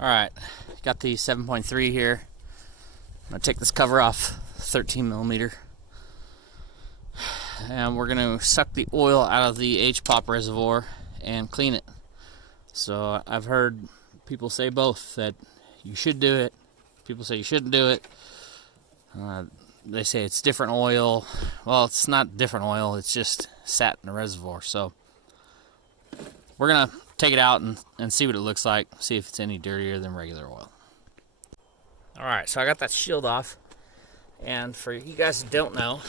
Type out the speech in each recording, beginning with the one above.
Alright, got the 7.3 here. I'm going to take this cover off, 13 millimeter. And we're going to suck the oil out of the HPOP reservoir and clean it. So I've heard people say both, that you should do it. People say you shouldn't do it. They say it's different oil. Well, it's not different oil, it's just sat in the reservoir. So we're going to take it out and see what it looks like, see if it's any dirtier than regular oil. Alright, so I got that shield off. And for you guys who don't know,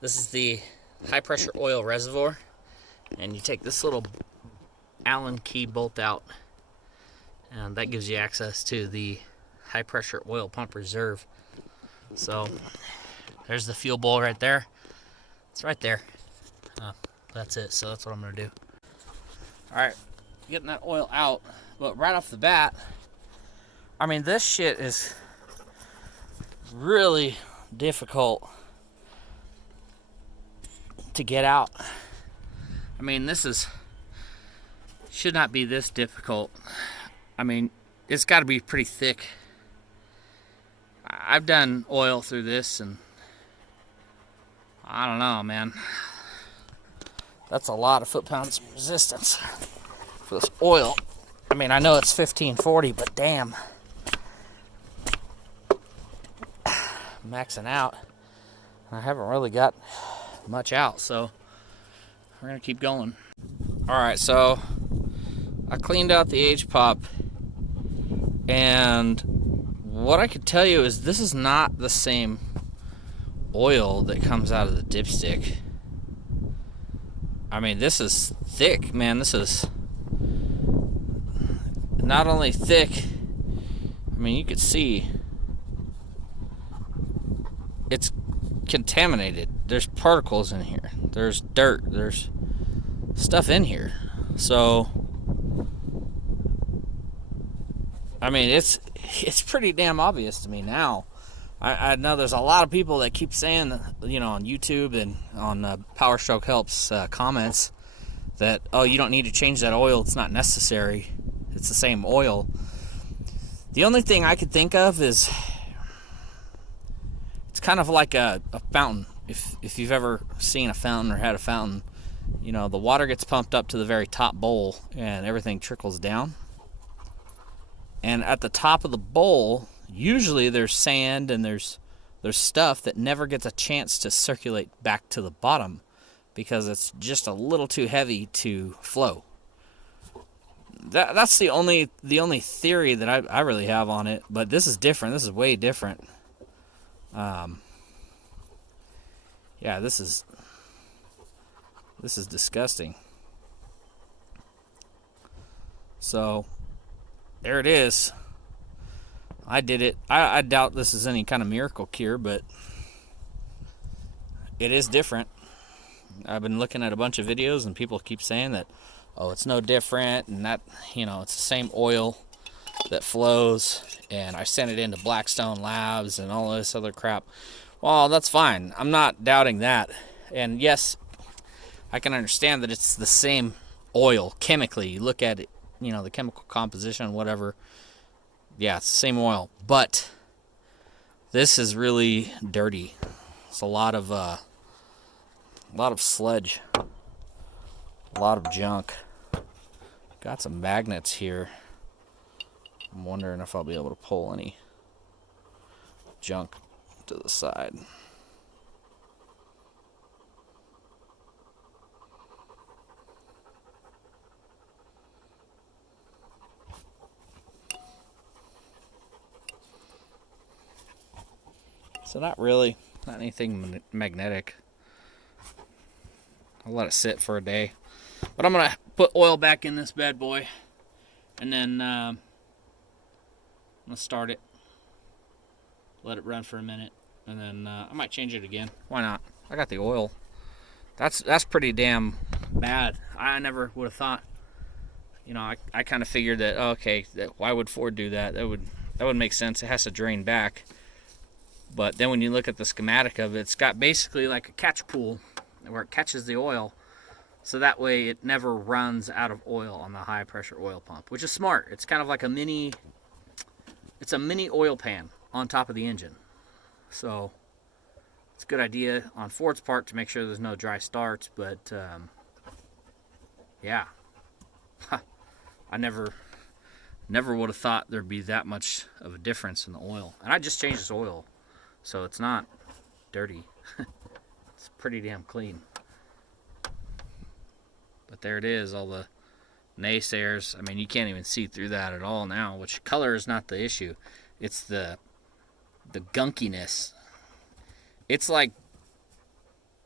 this is the high pressure oil reservoir. And you take this little Allen key bolt out, and that gives you access to the high pressure oil pump reserve. So there's the fuel bowl right there. It's right there. That's it. So that's what I'm going to do. Alright, getting that oil out. But right off the bat, I mean, this shit is really difficult to get out. I mean, should not be this difficult. I mean, it's got to be pretty thick. I've done oil through this, and I don't know, man. That's a lot of foot-pounds resistance for this oil. I mean, I know it's 1540, but damn. Maxing out. I haven't really got much out, so we're gonna keep going. Alright, so I cleaned out the HPOP, and what I could tell you is this is not the same oil that comes out of the dipstick. I mean, this is thick, man. This is not only thick, I mean, you could see it's contaminated. There's particles in here. There's dirt. There's stuff in here. So, I mean, it's pretty damn obvious to me now. I know there's a lot of people that keep saying, you know, on YouTube and on Powerstroke Helps comments that, oh, you don't need to change that oil. It's not necessary. It's the same oil. The only thing I could think of is it's kind of like a fountain. If you've ever seen a fountain or had a fountain, you know, the water gets pumped up to the very top bowl and everything trickles down. And at the top of the bowl, usually there's sand and there's stuff that never gets a chance to circulate back to the bottom because it's just a little too heavy to flow. That's the only theory that I really have on it. But this is different. This is way different. Yeah, this is disgusting. So there it is. I did it. I doubt this is any kind of miracle cure, but it is different. I've been looking at a bunch of videos and people keep saying that, oh, it's no different, and that, you know, it's the same oil that flows, and I sent it into Blackstone Labs and all this other crap. Well, that's fine. I'm not doubting that. And yes, I can understand that it's the same oil chemically. You look at it, you know, the chemical composition, whatever. Yeah, it's the same oil, but this is really dirty. It's a lot of sludge, a lot of junk. Got some magnets here. I'm wondering if I'll be able to pull any junk to the side. So not anything magnetic. I'll let it sit for a day. But I'm going to put oil back in this bad boy. And then I'm going to start it. Let it run for a minute. And then I might change it again. Why not? I got the oil. That's pretty damn bad. I never would have thought. You know, I kind of figured that, oh, okay, why would Ford do that? That would make sense. It has to drain back. But then when you look at the schematic of it, it's got basically like a catch pool where it catches the oil. So that way it never runs out of oil on the high pressure oil pump, which is smart. It's kind of like a mini oil pan on top of the engine. So it's a good idea on Ford's part to make sure there's no dry starts, but yeah. I never would have thought there'd be that much of a difference in the oil. And I just changed this oil, so it's not dirty. It's pretty damn clean. But there it is, all the naysayers. I mean, you can't even see through that at all now, which color is not the issue. It's the gunkiness. It's like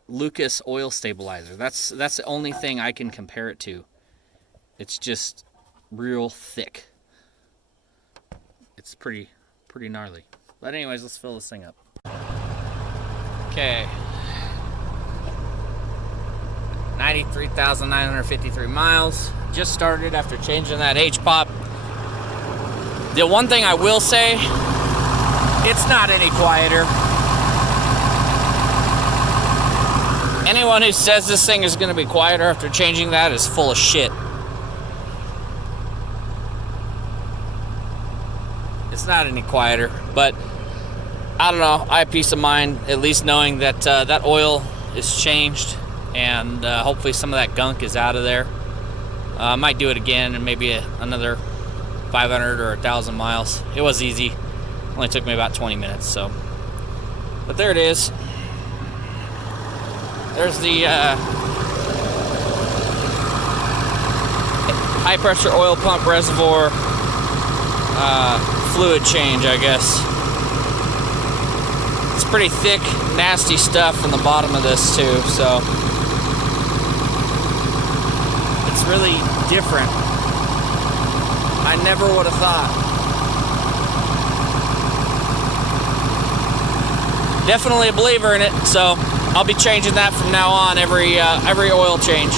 Lucas oil stabilizer. That's the only thing I can compare it to. It's just real thick. It's pretty gnarly. But anyways, let's fill this thing up. Okay. 93,953 miles. Just started after changing that HPOP. The one thing I will say, it's not any quieter. Anyone who says this thing is going to be quieter after changing that is full of shit. It's not any quieter, but I don't know. I have peace of mind, at least knowing that that oil is changed, and hopefully some of that gunk is out of there. I might do it again and maybe another 500 or 1,000 miles. It was easy. Only took me about 20 minutes, so. But there it is. There's the high pressure oil pump reservoir fluid change, I guess. It's pretty thick, nasty stuff in the bottom of this too, so it's really different. I never would have thought. Definitely a believer in it, so I'll be changing that from now on every oil change.